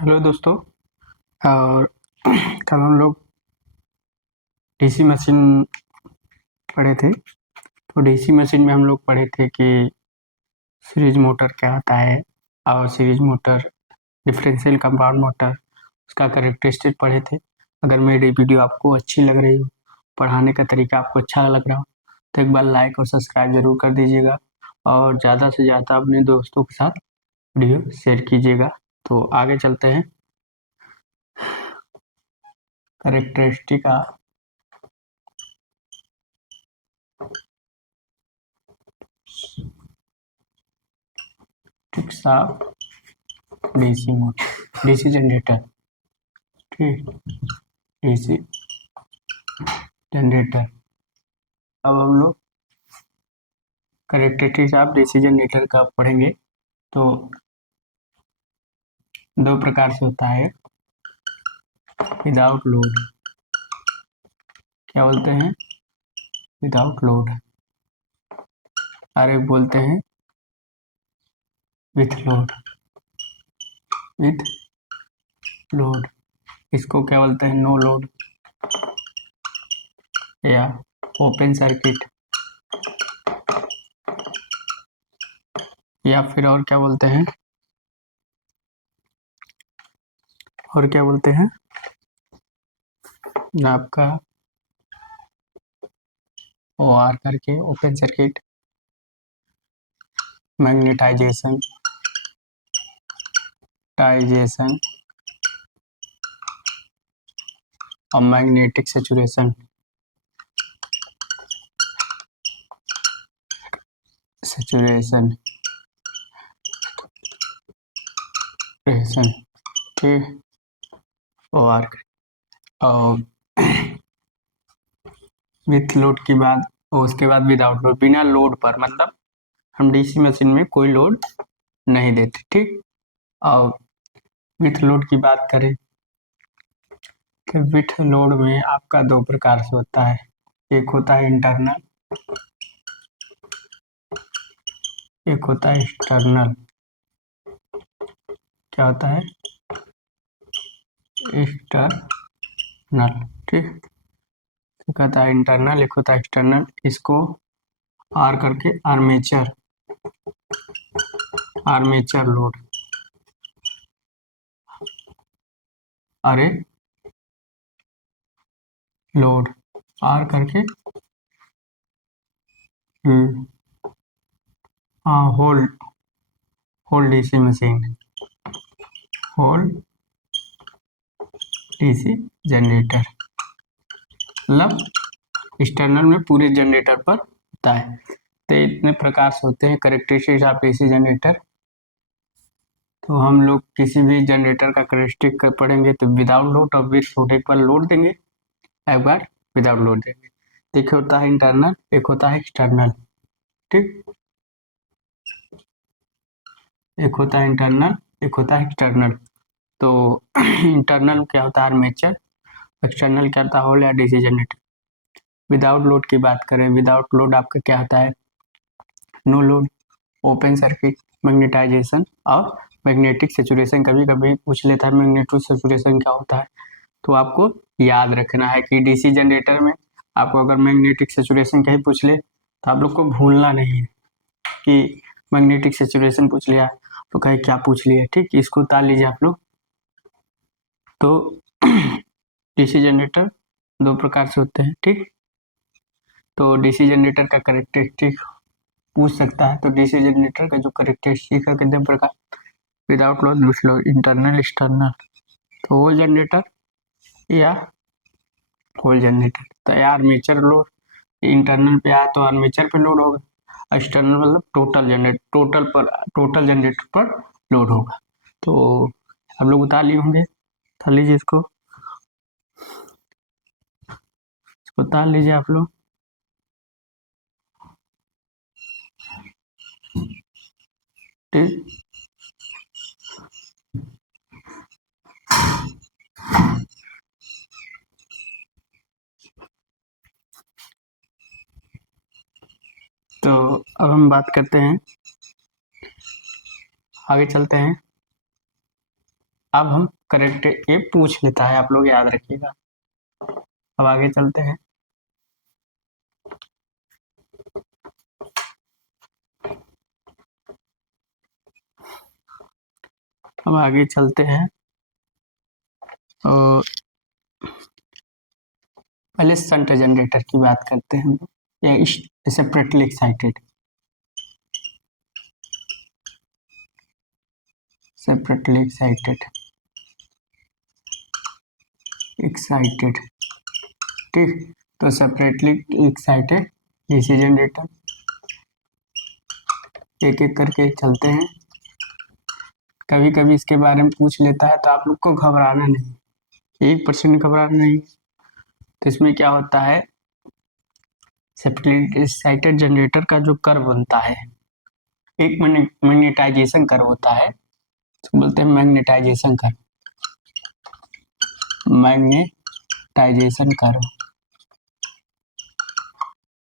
Hello दोस्तों। और कल हम लोग डीसी मशीन पढ़े थे। तो डीसी मशीन में हम लोग पढ़े थे कि सीरीज मोटर क्या होता है और series motor, differential compound motor, उसका कैरेक्टरिस्टिक पढ़े थे। अगर मेरी वीडियो आपको अच्छी लग रही हो, पढ़ाने का तरीका आपको अच्छा लग रहा हो, तो एक बार लाइक और सब्सक्राइब जरूर कर दीजिएगा और ज़्यादा से ज़्यादा अपने दोस्तों के साथ वीडियो शेयर कीजिएगा। तो आगे चलते हैं। Characteristic of DC motor, DC generator. ठीक, डीसी जनरेटर। अब हम लोग कैरेक्टरिस्टिक्स ऑफ डीसी जनरेटर का पढ़ेंगे। तो दो प्रकार से होता है। विदाउट लोड, क्या बोलते हैं? Without load. और एक बोलते हैं विथ लोड। विथ लोड, इसको क्या बोलते हैं? नो लोड या ओपन सर्किट, या फिर और क्या बोलते हैं? और क्या बोलते हैं आपका OR करके ओपन सर्किट, मैग्नेटाइजेशन, टाइजेशन और मैग्नेटिक सैचुरेशन। सैचुरेशन ठीक, OR और विथ लोड की बात, और उसके बाद विदाउट लोड, बिना लोड पर, मतलब हम डीसी मशीन में कोई लोड नहीं देते। ठीक। और विथ लोड की बात करें तो विथ लोड में आपका दो प्रकार से होता है। एक होता है इंटरनल, एक होता है एक्सटर्नल। क्या होता है? एक्सटर्नल। ठीक, एक होता है इंटरनल, एक होता है एक्सटर्नल। इसको आर करके आर्मेचर, आर्मेचर लोड, अरे लोड, आर करके whole, whole DC machine, whole DC generator, मतलब एक्सटर्नल में पूरे जनरेटर पर होता है। तो इतने प्रकार से होते हैं कैरेक्टरिस्टिक्स ऑफ डीसी जनरेटर। तो हम लोग किसी भी जनरेटर का कैरेक्टरिस्टिक पढ़ेंगे तो विदाउट लोड और विथ लोड, एक बार लोड देंगे, एक बार विदाउट लोड देंगे। एक होता है इंटरनल, एक होता है एक्सटर्नल। ठीक, एक होता है इंटरनल, एक होता है एक्सटर्नल। तो इंटरनल क्या होता है? आर्मेचर। एक्सटर्नल क्या होता है? होल या डीसी जनरेटर। विदाउट लोड की बात करें, विदाउट लोड आपका क्या होता है? No load, open circuit, magnetisation और मैग्नेटिक सैचुरेशन। कभी कभी पूछ लेता है मैग्नेटिक सैचुरेशन क्या होता है, तो आपको याद रखना है कि डीसी जनरेटर में आपको अगर मैग्नेटिक सैचुरेशन कहीं पूछ ले तो आप लोग को भूलना नहीं है कि मैग्नेटिक सैचुरेशन पूछ लिया तो कहीं क्या पूछ लिया। ठीक, इसको उतार लीजिए आप लोग। तो डीसी जनरेटर दो प्रकार से होते हैं। ठीक, तो डीसी जनरेटर का कैरेक्टरिस्टिक पूछ सकता है। तो डीसी जनरेटर का जो कैरेक्टरिस्टिक है कितने प्रकार? Without load, with load, internal, external. तो होल जनरेटर या होल जनरेटर, तो आर्मेचर लोड, इंटरनल पे आया तो आर्मेचर पे लोड होगा, एक्सटर्नल मतलब टोटल जनरेटर पर लोड होगा। तो आप लोग उतार लिए होंगे, उतार लीजिए इसको उतार लीजिए आप लोग। ठीक, तो अब हम बात करते हैं, आगे चलते हैं। अब हम करेक्ट ये पूछ लेता है, आप लोग याद रखिएगा। अब आगे चलते हैं। अब आगे चलते हैं और पहले शंट जनरेटर की बात करते हैं, या सेपरेटली एक्साइटेड। सेपरेटली एक्साइटेड ठीक। तो सेपरेटली एक्साइटेड डीसी जनरेटर, एक एक करके चलते हैं। कभी कभी इसके बारे में पूछ लेता है, तो आप लोग को घबराना नहीं, 1% घबराना नहीं। तो इसमें क्या होता है, सेपरेटली एक्साइटेड जनरेटर का जो कर्व बनता है, एक मैग्नेटाइजेशन कर्व होता है, इसको बोलते हैं मैग्नेटाइजेशन कर्व। मैग्नेटाइजेशन कर्व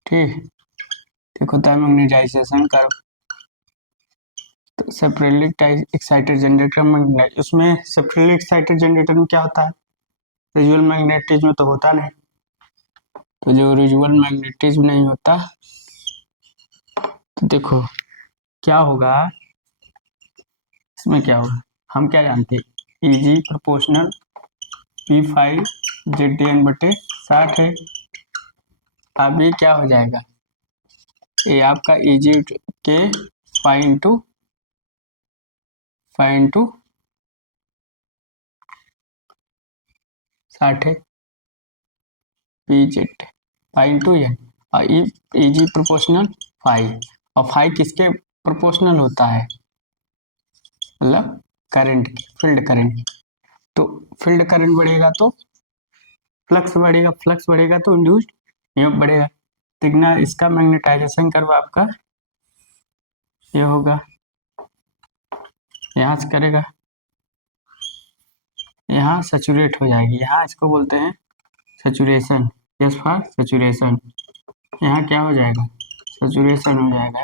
ठीक, एक होता है मैग्नेटाइजेशन कर्व। तो सेपरेटली एक्साइटेड जनरेटर में, उसमें सेपरेटली एक्साइटेड जनरेटर में क्या होता है, रिजुअल मैग्नेटिज्म तो होता नहीं। तो जो रिजुअल मैग्नेटिज्म नहीं होता, तो देखो क्या होगा इसमें, क्या होगा हम क्या जानते हैं, ईजी प्रोपोर्शनल P5 ZN बटे 60 है। अब ये क्या हो जाएगा, ये आपका ईजी के 5 इंटू 60 PZ 5 इंटू एन, और ईजी प्रोपोर्शनल 5, और 5 किसके प्रोपोर्शनल होता है, मतलब करंट की, फील्ड करंट। तो फील्ड करंट बढ़ेगा तो फ्लक्स बढ़ेगा, फ्लक्स बढ़ेगा तो इंड्यूस्ड ईएमएफ बढ़ेगा। तो इसका मैग्नेटाइजेशन कर्व आपका ये होगा, यहाँ से करेगा, यहाँ सैचुरेट हो जाएगी, यहाँ इसको बोलते हैं सैचुरेशन, यस फॉर सैचुरेशन। यहाँ क्या हो जाएगा, सैचुरेशन हो जाएगा।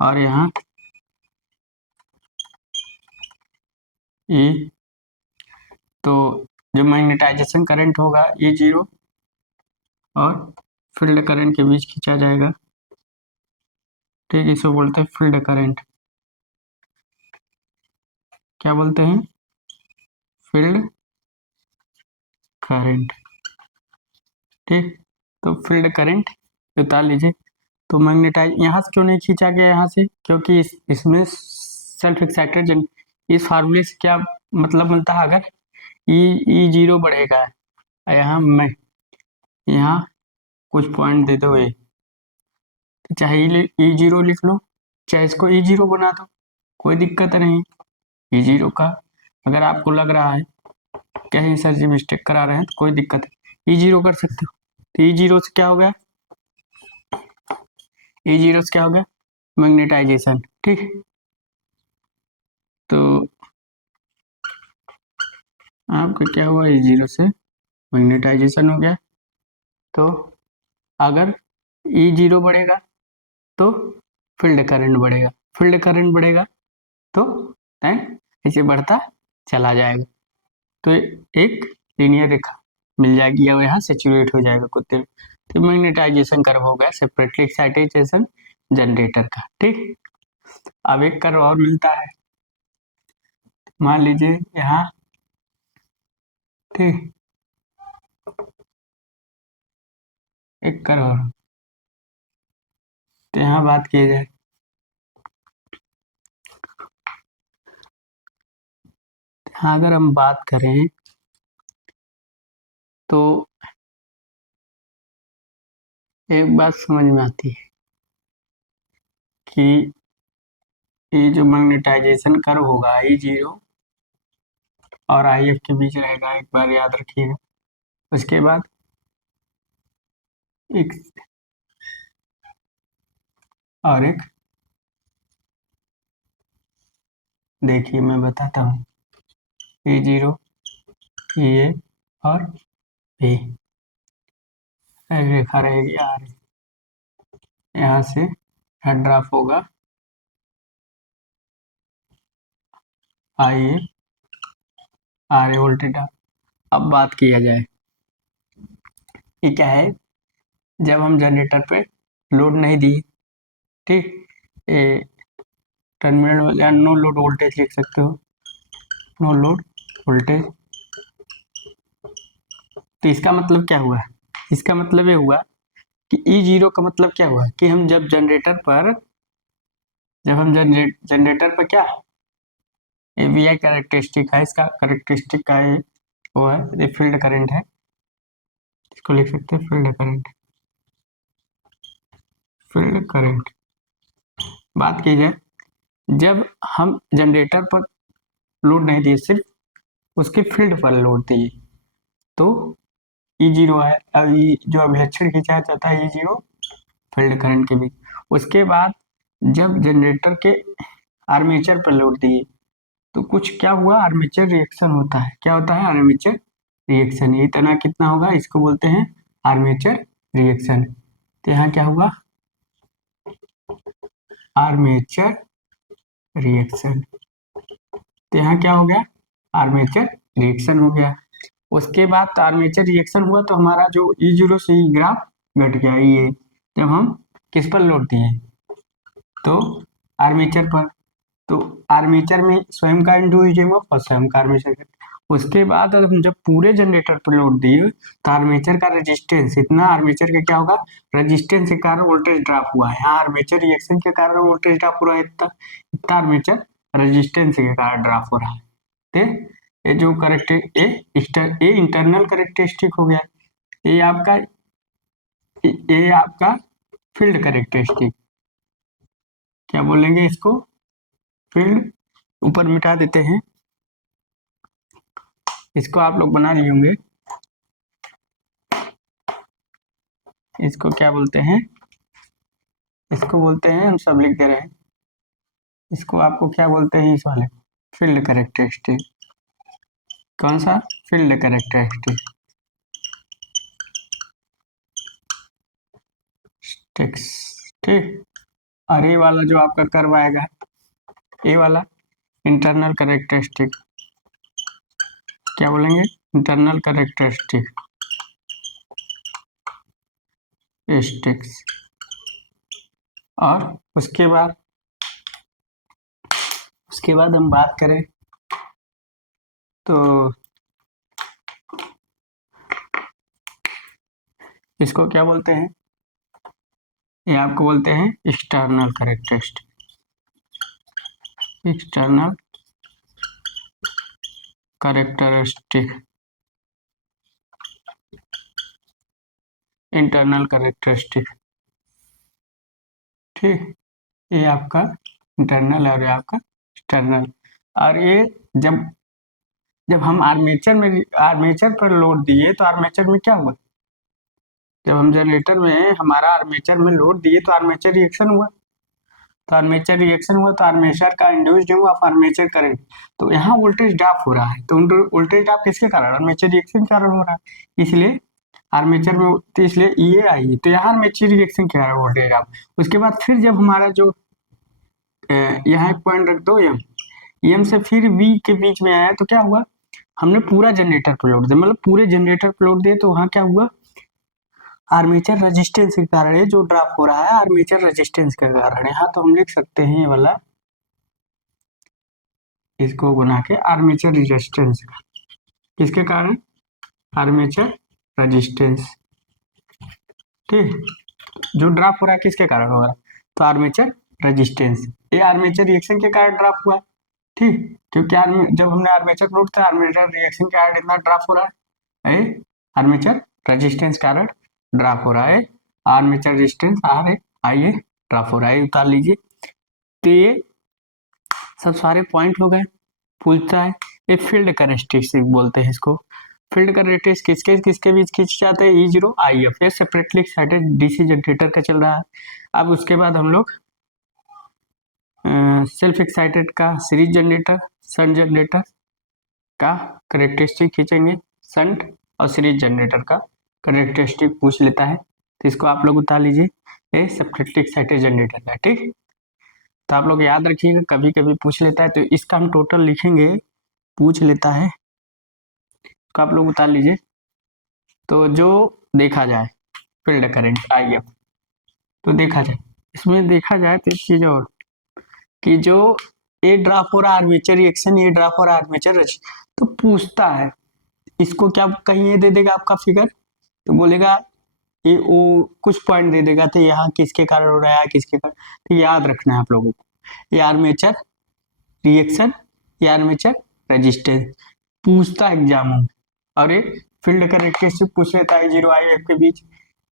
और यहाँ ई, तो जो मैग्नेटाइजेशन करंट होगा ये 0 और फील्ड करंट के बीच खींचा जाएगा ठीक, इसको बोलते हैं फील्ड करंट। क्या बोलते हैं, फील्ड करंट ठीक। तो फील्ड करंट उतार लीजिए। तो मैग्नेटाइज यहाँ से क्यों नहीं खींचा गया, यहाँ से क्योंकि इसमें सेल्फ एक्साइटेड, इस फार्मूले से क्या मतलब मिलता है, अगर ई 0 बढ़ेगा, यहाँ मैं यहाँ कुछ पॉइंट दे दो, ये चाहे ई 0 लिख लो, चाहे इसको ई 0 बना दो, कोई दिक्कत नहीं। ई 0 का अगर आपको लग रहा है कहीं सर जी मिस्टेक करा रहे हैं, तो कोई दिक्कत है, ई 0 कर सकते हो। तो ई 0 से क्या हो गया, ई 0 से क्या हो गया, मैग्नेटाइजेशन ठीक। तो आपका क्या हुआ, ई 0 से मैग्नेटाइजेशन हो गया। तो अगर ई 0 बढ़ेगा तो फील्ड करंट बढ़ेगा, फील्ड करंट बढ़ेगा तो ऐसे बढ़ता चला जाएगा। तो एक लीनियर रेखा मिल जाएगी और यहाँ सेचुरेट हो जाएगा कुछ देर। तो मैग्नेटाइजेशन कर्व हो गया सेपरेटली एक्साइटेशन जनरेटर का ठीक। अब एक कर्व और मिलता है, मान लीजिए यहाँ ठीक, एक कर्व और, तो यहाँ बात की जाए, यहाँ अगर हम बात करें तो एक बात समझ में आती है कि ये जो मैग्नेटाइजेशन कर्व होगा ई 0 और आई एफ के बीच रहेगा, एक बार याद रखिएगा। उसके बाद एक और एक, देखिए मैं बताता हूँ, ई 0 ये और भी रेखा रहेगी आर, यहाँ से हेड ड्रॉप होगा I A R A voltage drop. अब बात किया जाए, ये क्या है, जब हम जनरेटर पे लोड नहीं दिए, ठीक, ये टर्मिनल या नो लोड वोल्टेज लिख सकते हो, नो लोड वोल्टेज। तो इसका मतलब क्या हुआ, इसका मतलब ये हुआ कि ई जीरो का मतलब क्या हुआ कि हम जब जनरेटर पर क्या, ए वी आई करेक्टरिस्टिक है, इसका करेक्टरिस्टिक का ये वो है, ये फील्ड करंट है, इसको लिख सकते हैं फील्ड करंट, फील्ड करंट। बात की जाए, जब हम जनरेटर पर लोड नहीं दिए, सिर्फ उसके फील्ड पर लोड दिए, तो ई जीरो है। अब जो अभिलक्षण खींचा जाता है ई जीरो फील्ड करंट के बीच। उसके बाद जब जनरेटर के आर्मेचर पर लोड दिए तो कुछ क्या हुआ, आर्मेचर रिएक्शन होता है। क्या होता है, आर्मेचर रिएक्शन। ये तना कितना होगा, इसको बोलते हैं आर्मेचर रिएक्शन। तो यहाँ क्या हुआ, आर्मेचर रिएक्शन। तो यहाँ क्या हो गया, आर्मेचर रिएक्शन हो गया। उसके बाद आर्मेचर रिएक्शन हुआ तो हमारा जो ई जीरो से ई ग्राफ घट गया, ये जब हम किस पर लोड दिए, तो आर्मेचर पर। तो आर्मेचर में स्वयं का इंड्यूस्ड ईएमएफ और स्वयं का आर्मेचर का। उसके बाद अगर हम जब पूरे जनरेटर पर लोड दिए तो आर्मेचर का रेजिस्टेंस इतना, आर्मेचर का क्या होगा, रेजिस्टेंस के कारण वोल्टेज ड्रॉप हुआ है। यहाँ आर्मेचर रिएक्शन के कारण वोल्टेज ड्रॉप हो रहा है, इतना इतना आर्मेचर रेजिस्टेंस के कारण ड्रॉप हो रहा है। तो ये जो ये इंटरनल करेक्टरिस्टिक हो गया। ये आपका फील्ड करेक्टरिस्टिक, क्या बोलेंगे इसको, फील्ड। ऊपर मिटा देते हैं, इसको आप लोग बना लिए होंगे, इसको क्या बोलते हैं, इसको बोलते हैं, हम सब लिख दे रहे हैं, इसको आपको क्या बोलते हैं, इस वाले फील्ड करेक्टरिस्टिक। कौन सा, फील्ड करेक्टरिस्टिक। ठीक। और ये वाला जो आपका कर्व आएगा, ये वाला इंटरनल करेक्टरिस्टिक, क्या बोलेंगे, इंटरनल करेक्टरिस्टिक स्टिक्स। और उसके बाद हम बात करें तो इसको क्या बोलते हैं, ये आपको बोलते हैं external characteristic, external characteristic, internal characteristic. ठीक, ये आपका इंटरनल और ये आपका एक्सटर्नल। और ये जब हम आर्मेचर पर लोड दिए तो आर्मेचर में क्या हुआ, जब हम जनरेटर में हमारा आर्मेचर में लोड दिए तो आर्मेचर रिएक्शन हुआ, तो आर्मेचर रिएक्शन हुआ तो आर्मेचर का इंड्यूस्ड हुआ आर्मेचर करंट, तो यहाँ वोल्टेज ड्रॉप हो रहा है। तो वोल्टेज ड्रॉप किसके कारण, आर्मेचर रिएक्शन के कारण हो रहा है, इसलिए आर्मेचर में, तो इसलिए ये आई, तो यहाँ आर्मेचर रिएक्शन के कारण वोल्टेज ड्रॉप। उसके बाद फिर जब हमारा जो यहाँ एक पॉइंट रख दो, एम से फिर वी के बीच में आया तो क्या हुआ, हमने पूरा जनरेटर पर लोड दिया, मतलब पूरे जनरेटर पर लोड दिए, तो वहाँ क्या हुआ, आर्मेचर रेजिस्टेंस के कारण ये जो ड्रॉप हो रहा है आर्मेचर रेजिस्टेंस के कारण। यहाँ तो हम लिख सकते हैं ये वाला, इसको बना के आर्मेचर रेजिस्टेंस, किसके कारण, आर्मेचर रेजिस्टेंस। ठीक, जो ड्रॉप हो रहा है किसके कारण हो रहा है, तो आर्मेचर रेजिस्टेंस, ये आर्मेचर रिएक्शन के कारण ड्रॉप हुआ। ठीक, क्योंकि जब हमने आर्मेचर लोड था, आर्मेचर रिएक्शन के कारण इतना ड्रॉप हो रहा है, आर्मेचर रेजिस्टेंस कारण ड्रॉप हो रहा है, आर्मेचर रेजिस्टेंस आर आइए ड्रॉप हो रहा है, उतार लीजिए। तो ये सब सारे पॉइंट हो गए। पूछता है ये फील्ड करेक्टरिस्टिक बोलते हैं इसको, फील्ड करेक्टरिस्टिक किसके बीच खींचे जाते हैं, ई जीरो आई एफ, ये सेपरेटली एक्साइटेड डीसी जनरेटर का चल रहा है। अब उसके बाद हम लोग सेल्फ एक्साइटेड का सीरीज जनरेटर, शंट जनरेटर का करेक्टरिस्टिक खींचेंगे, शंट और सीरीज जनरेटर का करेक्टरिस्टिक पूछ लेता है, तो इसको आप लोग उतार लीजिए, ये सेपरेटली एक्साइटेड जनरेटर है। ठीक, तो आप लोग याद रखिएगा, कभी कभी पूछ लेता है, तो इसका हम टोटल लिखेंगे, पूछ लेता है तो आप लोग उतार लीजिए। तो जो देखा जाए फील्ड करंट IF, तो देखा जाए इसमें देखा जाए तो एक चीज और कि जो ये ड्राप हो रहा है आर्मेचर रिएक्शन, ये ड्राप हो रहा है आर्मेचर, तो पूछता है इसको क्या, कहीं ये दे देगा आपका फिगर, तो बोलेगा ये वो कुछ पॉइंट दे देगा, तो यहाँ किसके कारण हो रहा है किसके कारण, तो याद रखना है आप लोगों को, ये आर्मेचर रिएक्शन, ये आर्मेचर रेजिस्टेंस पूछता है एग्जाम में। और ये फील्ड करेक्टरिस्टिक पूछ लेता है जीरो आई एफ के बीच,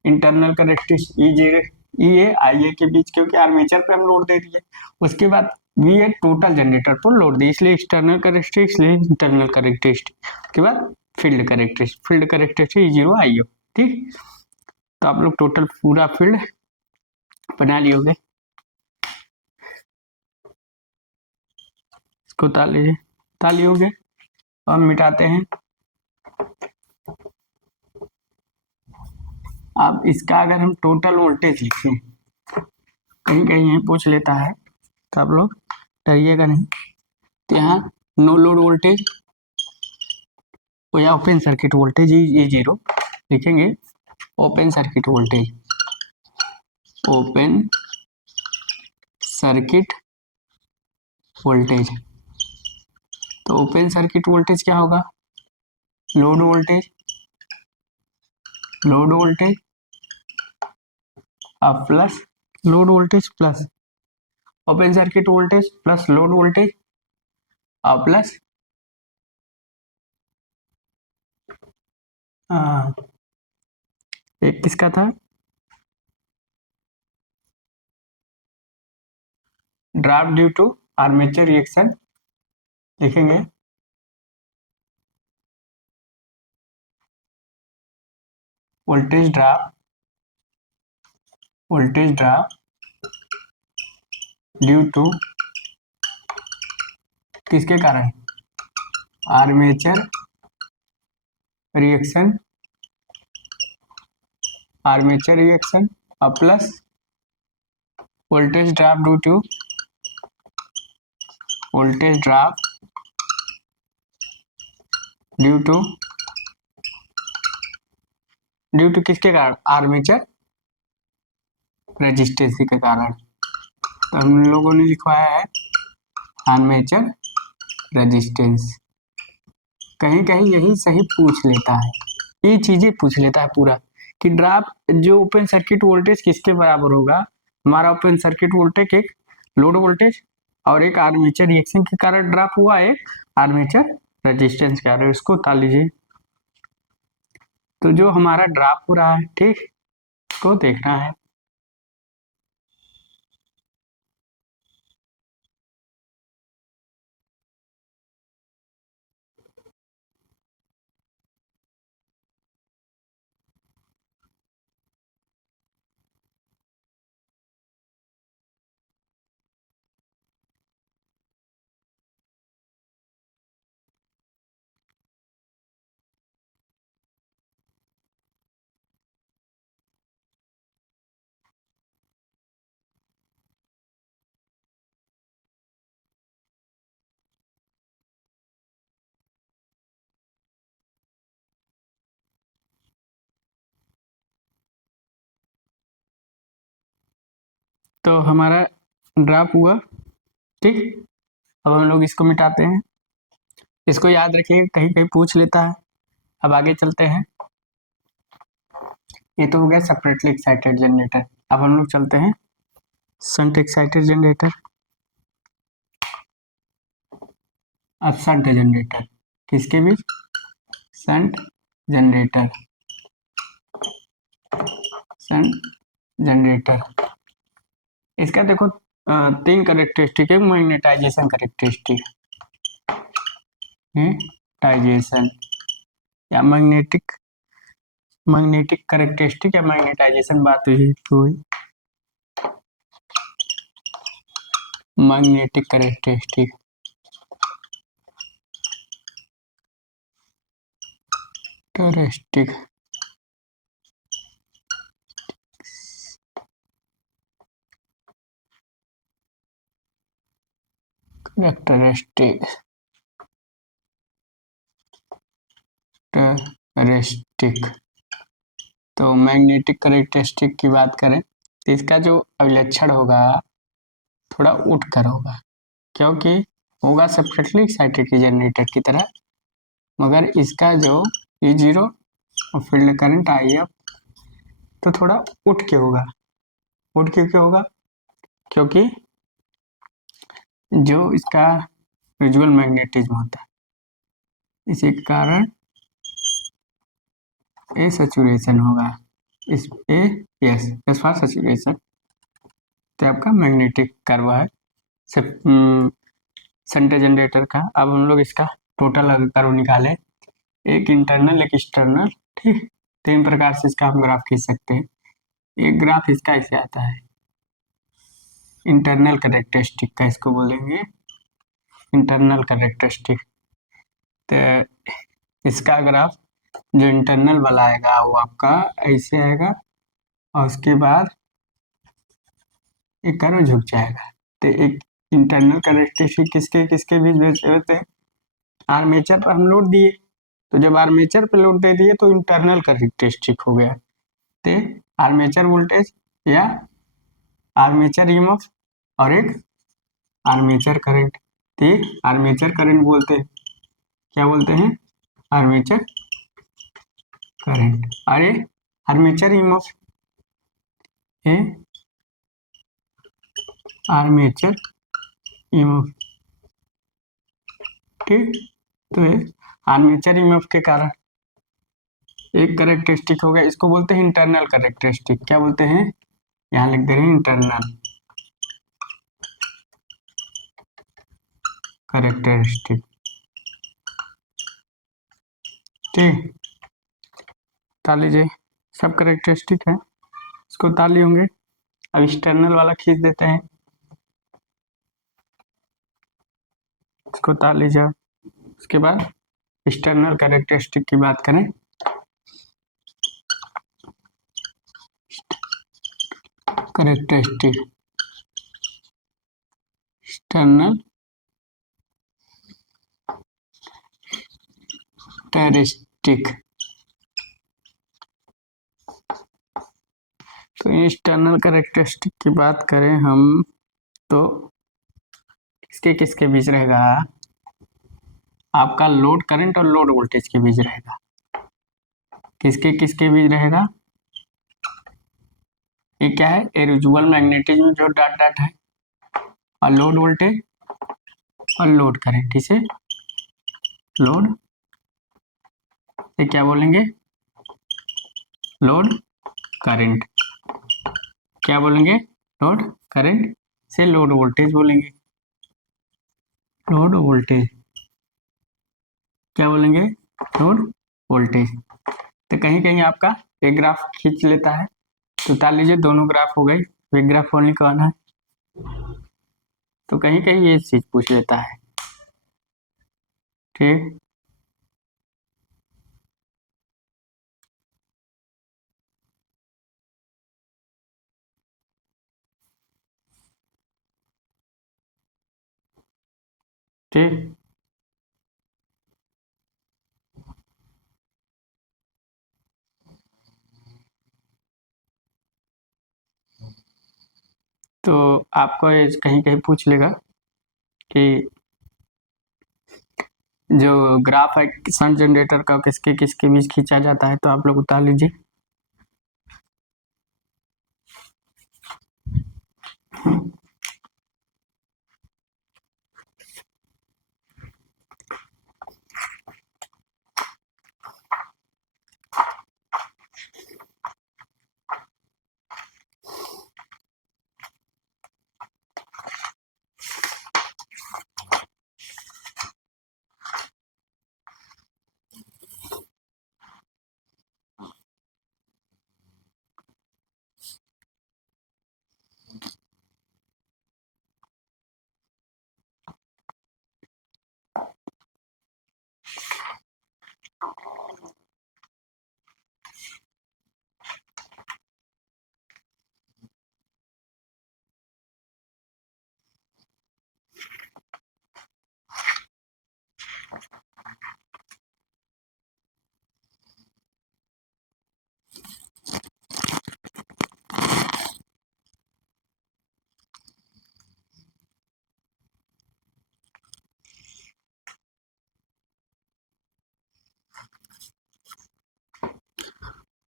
इंटरनल करेक्टरिस्टिक ई जीरो ई ए आई ए के बीच, क्योंकि आर्मेचर पे हम लोड दे दिए, उसके बाद वी ए टोटल जनरेटर पर लोड दी, इसलिए एक्सटर्नल करेक्टरिस्टिक, इसलिए इंटरनल करेक्टरिस्टिक, उसके बाद field characteristic E zero I F. ठीक, तो आप लोग टोटल पूरा फील्ड बना लिए होगे, इसको ताल लीजिए, ताली हो गए, और मिटाते हैं। अब इसका अगर हम टोटल वोल्टेज लिखें, कहीं कहीं यही पूछ लेता है, तो आप लोग डरिएगा नहीं, तो यहाँ नो लोड वोल्टेज या ओपन सर्किट वोल्टेज ये जीरो लिखेंगे, open circuit voltage, open circuit voltage, तो ओपन सर्किट वोल्टेज क्या होगा, load voltage, load voltage plus load voltage plus open circuit voltage plus load voltage plus एक किसका था, draft due to armature reaction लिखेंगे, voltage draft due to किसके कारण, armature reaction, armature reaction plus voltage draft due to, voltage draft due to, due to किसके कारण, armature resistance के कारण, तो हम लोगों ने लिखवाया है आर्मेचर रेजिस्टेंस। कहीं कहीं यही सही पूछ लेता है, ये चीजें पूछ लेता है पूरा, कि ड्राफ्ट जो ओपन सर्किट वोल्टेज किसके बराबर होगा, हमारा ओपन सर्किट वोल्टेज एक लोड वोल्टेज और एक आर्मेचर रिएक्शन के कारण ड्रॉप हुआ, एक आर्मेचर रेजिस्टेंस के कारण, इसको उतार लीजिए। तो जो हमारा ड्रॉप हो रहा है, ठीक, इसको देखना है। तो हमारा ड्रॉप हुआ, ठीक, अब हम लोग इसको मिटाते हैं, इसको याद रखिए, कहीं कहीं पूछ लेता है। अब आगे चलते हैं, ये तो हो गया सेपरेटली एक्साइटेड जनरेटर। अब हम लोग चलते हैं शंट एक्साइटेड जनरेटर। अब शंट जनरेटर किसके बीच, शंट जनरेटर, शंट जनरेटर, इसका देखो तीन करेक्टरिस्टिक है, मैग्नेटाइजेशन करेक्टरिस्टिक, मैग्नेटाइजेशन या मैग्नेटिक, मैग्नेटिक करेक्टरिस्टिक या मैग्नेटाइजेशन, बात हुई तो हुई magnetic characteristic, characteristic, characteristic, characteristic. तो मैग्नेटिक कैरेक्टरिस्टिक की बात करें तो इसका जो अभिलक्षण होगा थोड़ा उठ कर होगा, क्योंकि होगा सेपरेटली एक्साइटेड जनरेटर की तरह, मगर इसका जो E0 और फील्ड करंट IF तो थोड़ा उठ के होगा। उठ क्यों होगा? क्योंकि जो इसका विजुअल मैग्नेटिज्म होता है इसी के कारण ए सैचुरेशन होगा। इस ए यस एस फॉर सैचुरेशन तो आपका मैग्नेटिक कर्व है शंट जनरेटर का। अब हम लोग इसका टोटल कर्व निकालें, एक इंटरनल एक एक्सटर्नल, ठीक, तीन प्रकार से इसका हम ग्राफ खींच सकते हैं। एक ग्राफ इसका ऐसे आता है इंटरनल कैरेक्टरिस्टिक का, इसको बोलेंगे इंटरनल कैरेक्टरिस्टिक। तो इसका ग्राफ जो इंटरनल वाला आएगा वो आपका ऐसे आएगा और उसके बाद एक कर्व झुक जाएगा। तो एक इंटरनल कैरेक्टरिस्टिक किसके किसके बीच होते हैं? आर्मेचर पर हम लोड दिए, तो जब आर्मेचर पर लोड दे दिए तो इंटरनल कैरेक्टरिस्टिक हो गया। तो आर्मेचर वोल्टेज या आर्मेचर ईएमएफ और एक आर्मेचर करंट, तो आर्मेचर करंट बोलते हैं। क्या बोलते हैं? Armature current. और ये आर्मेचर ईएमएफ है आर्मेचर ईएमएफ, ठीक। तो ये आर्मेचर ईएमएफ के कारण एक कैरेक्टरिस्टिक हो गया, इसको बोलते हैं इंटरनल कैरेक्टरिस्टिक। क्या बोलते हैं? यहाँ लिख दे रहे हैं इंटरनल कैरेक्टरिस्टिक, ठीक। ताल लीजिए, सब कैरेक्टरिस्टिक है, इसको ताल लिए होंगे। अब एक्सटर्नल वाला खींच देते हैं, इसको ताल लीजिए। उसके बाद एक्सटर्नल कैरेक्टरिस्टिक की बात करें, कैरेक्टरिस्टिक एक्सटर्नल कैरेक्टरिस्टिक। तो एक्सटर्नल कैरेक्टरिस्टिक की बात करें हम तो किसके किसके बीच रहेगा? आपका लोड करंट और लोड वोल्टेज के बीच रहेगा। किसके किसके बीच रहेगा? ये क्या है? ये विजुअल मैग्नेटिज्म जो डॉट डॉट है, और लोड वोल्टेज और लोड करंट, इसे लोड, ये क्या बोलेंगे? Load current. क्या बोलेंगे? लोड करंट से लोड वोल्टेज बोलेंगे। लोड वोल्टेज क्या बोलेंगे? Load voltage. तो कहीं कहीं आपका एक ग्राफ खींच लेता है, तो ताल लीजिए दोनों ग्राफ हो गए, एक ग्राफ ओनली कौन है, तो कहीं कहीं ये चीज पूछ लेता है, ठीक। ठीक, तो आपको ये कहीं कहीं पूछ लेगा कि जो ग्राफ है शंट जनरेटर का किसके किसके बीच खींचा जाता है, तो आप लोग उतार लीजिए।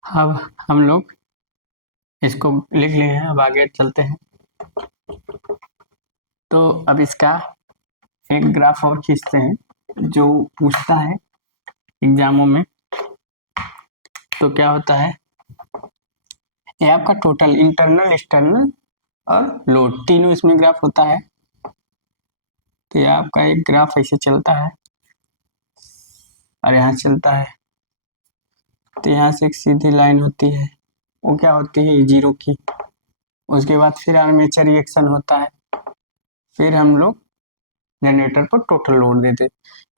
अब हम लोग इसको लिख लिए हैं, अब आगे चलते हैं। तो अब इसका एक ग्राफ और खींचते हैं जो पूछता है एग्जामों में। तो क्या होता है, ये आपका टोटल इंटरनल, एक्सटर्नल और लोड तीनों इसमें ग्राफ होता है। तो ये आपका एक ग्राफ ऐसे चलता है और यहाँ चलता है। तो यहाँ से एक सीधी लाइन होती है, वो क्या होती है, जीरो की। उसके बाद फिर आर्मेचर रिएक्शन होता है, फिर हम लोग जनरेटर पर टोटल लोड देते।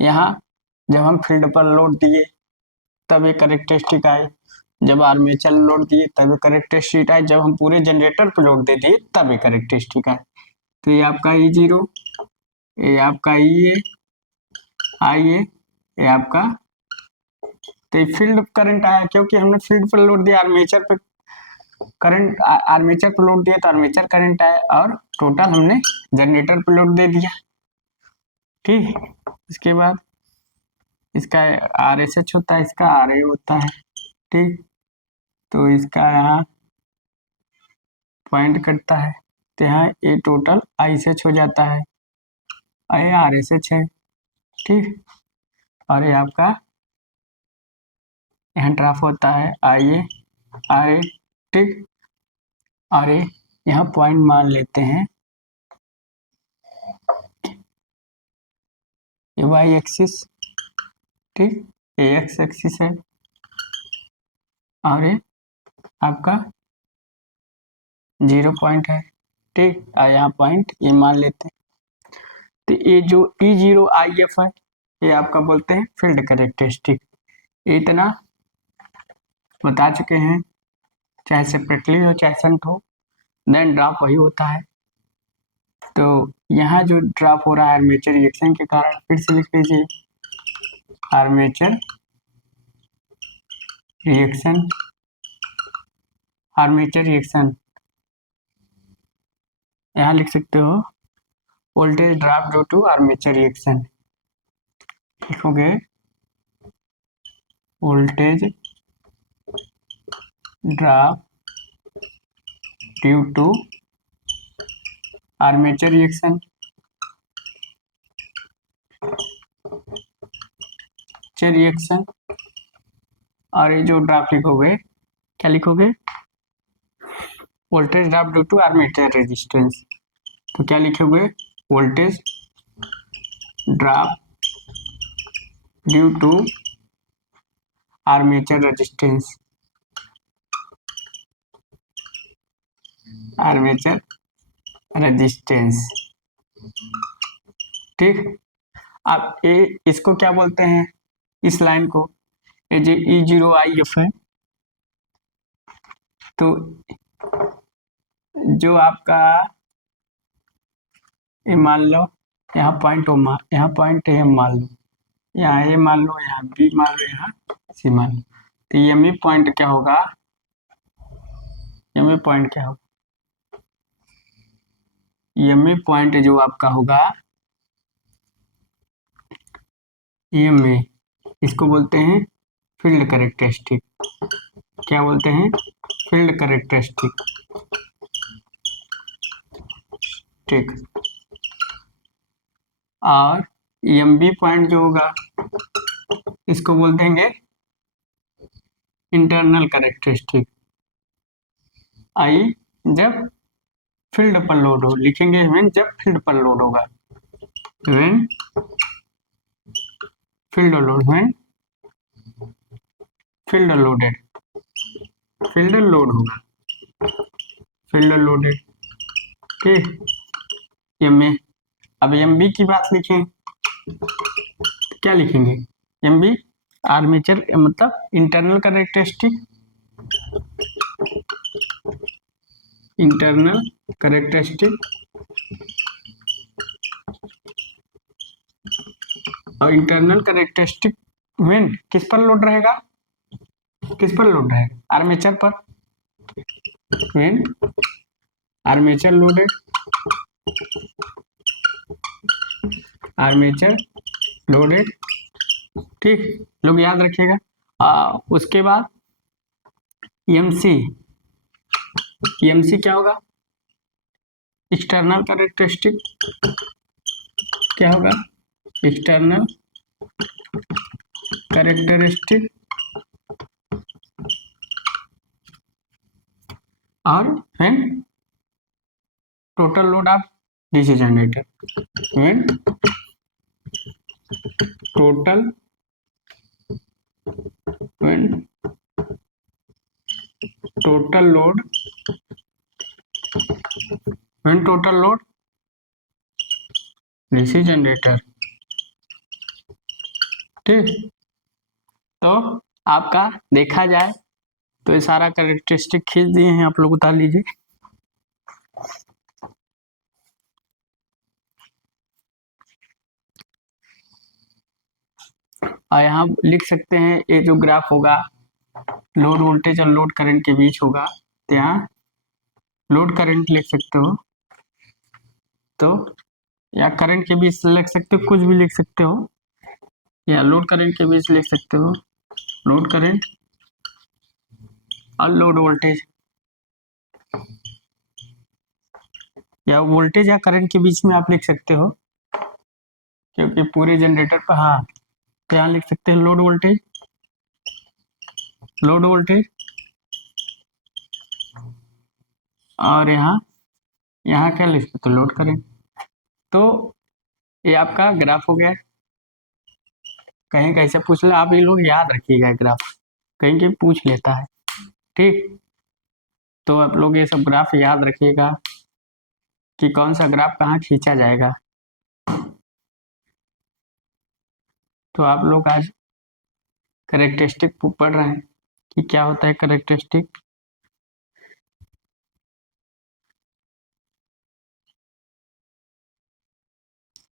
यहाँ जब हम फील्ड पर लोड दिए तब एक करेक्टरिस्टिक आई, जब आर्मेचर लोड दिए तब एक करेक्टरिस्टिक आई, जब हम पूरे जनरेटर पर लोड दे दिए तब एक करेक्टरिस्टिक आई। तो ये आपका ई जीरो, ये आपका ई आई ये आपका, तो ये फील्ड करंट आया क्योंकि हमने फील्ड पर लोड दिया, आर्मेचर पे करंट, आर्मेचर पर लोड दिया तो आर्मेचर करंट आया, और टोटल हमने जनरेटर पर लोड दे दिया। ठीक, इसके बाद इसका आर एस एच होता है, इसका आर ए होता है। ठीक, तो इसका यहाँ पॉइंट कटता है, तो यहाँ ये टोटल आई एस एच हो जाता है, ये आर एस एच है। ठीक, और ये आपका यहाँ ड्राफ होता है आई ए आर ए। ठीक, और ये यहाँ पॉइंट मान लेते हैं ये वाई एक्सिस, ठीक, ये एक्स एक्सिस है, और ये आपका 0 पॉइंट है। ठीक, और यहाँ पॉइंट ये मान लेते हैं। तो ये जो ई जीरो आई एफ है, ये आपका बोलते हैं फील्ड कैरेक्टरिस्टिक। इतना बता चुके हैं, चाहे सेपरेटली हो चाहे शंट हो, देन ड्रॉप वही होता है। तो यहाँ जो ड्रॉप हो रहा है आर्मेचर रिएक्शन के कारण, फिर से लिख लीजिए आर्मेचर रिएक्शन, आर्मेचर रिएक्शन यहाँ लिख सकते हो voltage drop due to armature reaction. लिखोगे voltage drop due to armature reaction, reaction, और ये जो ड्रॉप लिखोगे क्या लिखोगे, voltage drop due to armature resistance. तो क्या लिखोगे, voltage drop due to armature resistance, armature resistance. ठीक, अब ये इसको क्या बोलते हैं, इस लाइन को, ये जो ई जीरो आई एफ है, तो जो आपका ये मान लो यहाँ पॉइंट ओ मान, यहाँ पॉइंट ए मान लो, यहाँ ए मान लो, यहाँ बी मान लो, यहाँ सी मान लो। तो एम ई पॉइंट क्या होगा, एम ई पॉइंट क्या होगा, एम ई पॉइंट जो आपका होगा एम ए, इसको बोलते हैं फील्ड कैरेक्टरिस्टिक। क्या बोलते हैं, फील्ड कैरेक्टरिस्टिक। ठीक, और एम बी पॉइंट जो होगा इसको बोल देंगे इंटरनल कैरेक्टरिस्टिक। आई जब फील्ड पर लोड हो, लिखेंगे व्हेन जब फील्ड पर लोड होगा, when field load, when field loaded, field load होगा, फील्ड लोडेड। ठीक, एम ए, अब एम बी की बात लिखें, क्या लिखेंगे, एम बी आर्मेचर मतलब इंटरनल कैरेक्टरिस्टिक, इंटरनल कैरेक्टरिस्टिक, और इंटरनल कैरेक्टरिस्टिक व्हेन किस पर लोड रहेगा, किस पर लोड रहेगा, आर्मेचर पर, when armature loaded, armature loaded. ठीक, लोग याद रखिएगा। उसके बाद EMC, EMC क्या होगा? एक्सटर्नल कैरेक्टरिस्टिक, क्या होगा? एक्सटर्नल कैरेक्टरिस्टिक और when total load of DC generator, when total load, when total load DC generator. ठीक, तो आपका देखा जाए तो ये सारा कैरेक्टरिस्टिक खींच दिए हैं, आप लोग उतार लीजिए। और यहाँ लिख सकते हैं ये जो ग्राफ होगा लोड वोल्टेज और लोड करंट के बीच होगा, तो यहाँ लोड करंट लिख सकते हो, तो या करंट के बीच लिख सकते हो, कुछ भी लिख सकते हो, या लोड करंट के बीच लिख सकते हो, लोड करंट और लोड वोल्टेज, या वोल्टेज या करंट के बीच में आप लिख सकते हो, क्योंकि पूरे जनरेटर पर, हाँ, तो यहाँ लिख सकते हैं लोड वोल्टेज, लोड वोल्टेज, और यहाँ क्या लिख सकते हो, लोड करंट। तो ये आपका ग्राफ हो गया। कहीं कैसे पूछ ले, आप ये लोग याद रखिएगा ग्राफ, कहीं के पूछ लेता है। ठीक, तो आप लोग ये सब ग्राफ याद रखिएगा कि कौन सा ग्राफ कहाँ खींचा जाएगा। तो आप लोग आज कैरेक्टरिस्टिक पढ़ रहे हैं कि क्या होता है कैरेक्टरिस्टिक।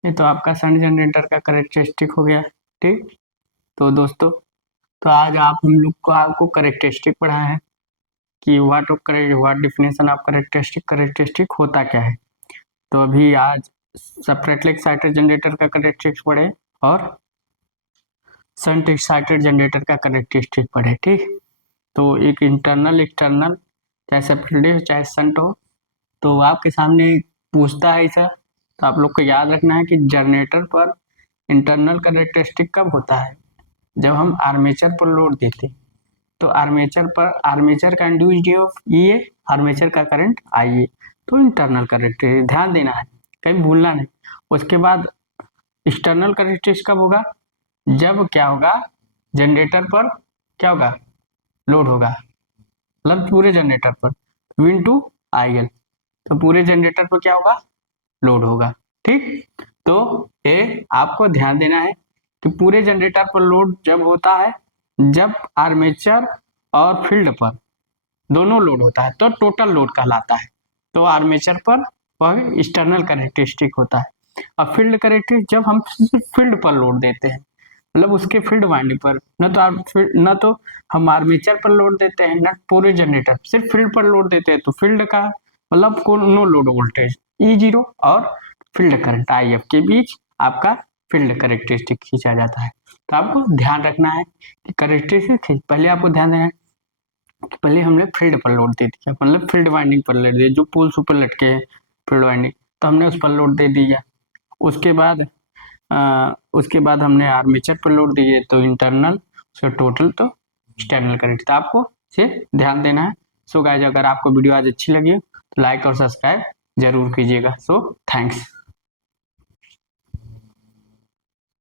ये तो आपका शंट जनरेटर का कैरेक्टरिस्टिक हो गया। ठीक, तो दोस्तों, तो आज हम लोग को आपको कैरेक्टरिस्टिक पढ़ा है कि what definition of characteristic, characteristic होता क्या है। तो अभी आज सेपरेटली एक्साइटेड जनरेटर का कैरेक्टरिस्टिक पढ़े और शंट एक्साइटेड जनरेटर का कैरेक्टरिस्टिक पढ़े। ठीक, तो एक इंटरनल एक्सटर्नल, चाहे सेपरेटली हो चाहे शंट हो, तो आपके सामने पूछता है ऐसा, तो आप लोग को याद रखना है कि जनरेटर पर इंटरनल कैरेक्टरिस्टिक कब होता है, जब हम आर्मेचर पर लोड देते, तो आर्मेचर का इंड्यूस्ड ईएमएफ ये, आर्मेचर का करंट आइए, तो इंटरनल कैरेक्टरिस्टिक ध्यान देना है, कहीं भूलना नहीं। उसके बाद एक्सटर्नल कैरेक्टरिस्टिक कब होगा, जब क्या होगा, जनरेटर पर क्या होगा, लोड होगा, मतलब पूरे जनरेटर पर V × IL, तो पूरे जनरेटर पर क्या होगा, लोड होगा। ठीक, तो ये आपको ध्यान देना है कि पूरे जनरेटर पर लोड जब होता है, जब आर्मेचर और फील्ड पर दोनों लोड होता है, तो टोटल लोड कहलाता है। तो आर्मेचर पर वह एक्सटर्नल कैरेक्टरिस्टिक होता है, और फील्ड कैरेक्टरिस्टिक जब हम फील्ड पर लोड देते हैं, मतलब उसके फील्ड वाइंडिंग पर, न तो हम आर्मेचर पर लोड देते हैं, न पूरे जनरेटर, सिर्फ फील्ड पर लोड देते हैं, तो फील्ड का मतलब नो लोड वोल्टेज E0 और फील्ड करंट IF के बीच आपका फील्ड कैरेक्टरिस्टिक खींचा जाता है। तो आपको ध्यान रखना है कि कैरेक्टरिस्टिक पहले आपको ध्यान देना है कि पहले हमने फील्ड पर लोड दे दिया, मतलब फील्ड वाइंडिंग पर लोड दिया, जो पोल्स ऊपर लटके हैं फील्ड वाइंडिंग, तो हमने उस पर लोड दे दिया। उसके बाद हमने आर्मेचर पर लोड दिए, तो इंटरनल, सो टोटल, तो एक्सटर्नल करेक्ट, तो आपको इसे ध्यान देना है। सो गाइस, अगर आपको वीडियो आज अच्छी लगी तो लाइक और सब्सक्राइब जरूर कीजिएगा। So thanks.